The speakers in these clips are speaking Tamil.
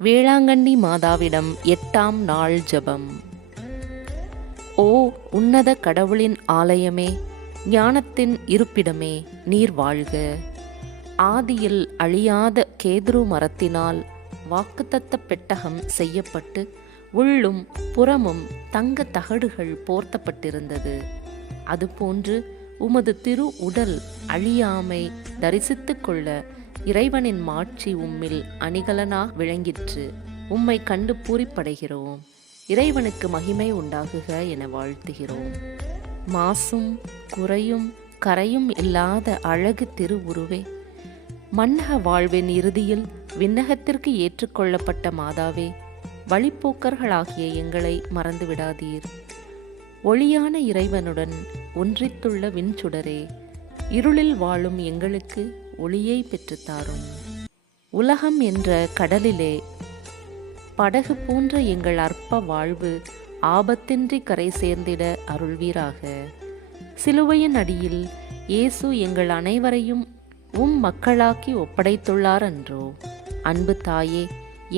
வேளாங்கண்ணி மாதாவிடம் 8ஆம் நாள் ஜெபம். ஓ உன்னத கடவுளின் ஆலயமே, ஞானத்தின் இருப்பிடமே, நீர் வாழ்க. ஆதியில் அழியாத கேதுரு மரத்தினால் வாக்குத்தத்த பெட்டகம் செய்யப்பட்டு உள்ளும் புறமும் தங்க தகடுகள் போர்த்தப்பட்டிருந்தது. அதுபோன்று உமது திரு உடல் அழியாமை தரிசித்துக் கொள்ள இறைவனின் மாட்சி உம்மில் அணிகலனாக விளங்கிற்று. உம்மை கண்டு பூரிப்படைகிறோம். இறைவனுக்கு மகிமை உண்டாகுக என வாழ்த்துகிறோம். மாசும் குறையும் கரையும் இல்லாத அழகு திருவுருவே, மன்னக வாழ்வின் இறுதியில் விண்ணகத்திற்கு ஏற்றுக்கொள்ளப்பட்ட மாதாவே, வழிப்போக்கர்களாகிய எங்களை மறந்துவிடாதீர். ஒளியான இறைவனுடன் ஒன்றித்துள்ள விண்சுடரே, இருளில் வாழும் எங்களுக்கு ஒளியை பெற்றுத்தாரும். உலகம் என்ற கடலிலே படகு போன்ற எங்கள் அற்ப வாழ்வு ஆபத்தின்றி கரை சேர்ந்திட அருள்வீராக. சிலுவையின் அடியில் இயேசு எங்கள் அனைவரையும் மக்களாக்கி ஒப்படைத்துள்ளார் அன்றோ. அன்பு தாயே,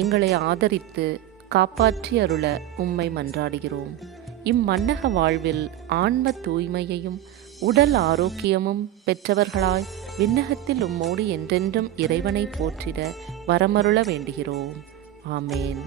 எங்களை ஆதரித்து காப்பாற்றி அருள உம்மை மன்றாடுகிறோம். இம்மன்னக வாழ்வில் ஆன்ம தூய்மையையும் உடல் ஆரோக்கியமும் பெற்றவர்களாய் விண்ணகத்தில் உம்மோடு என்றென்றும் இறைவனை போற்றிட வரமருள வேண்டுகிறோம். ஆமேன்.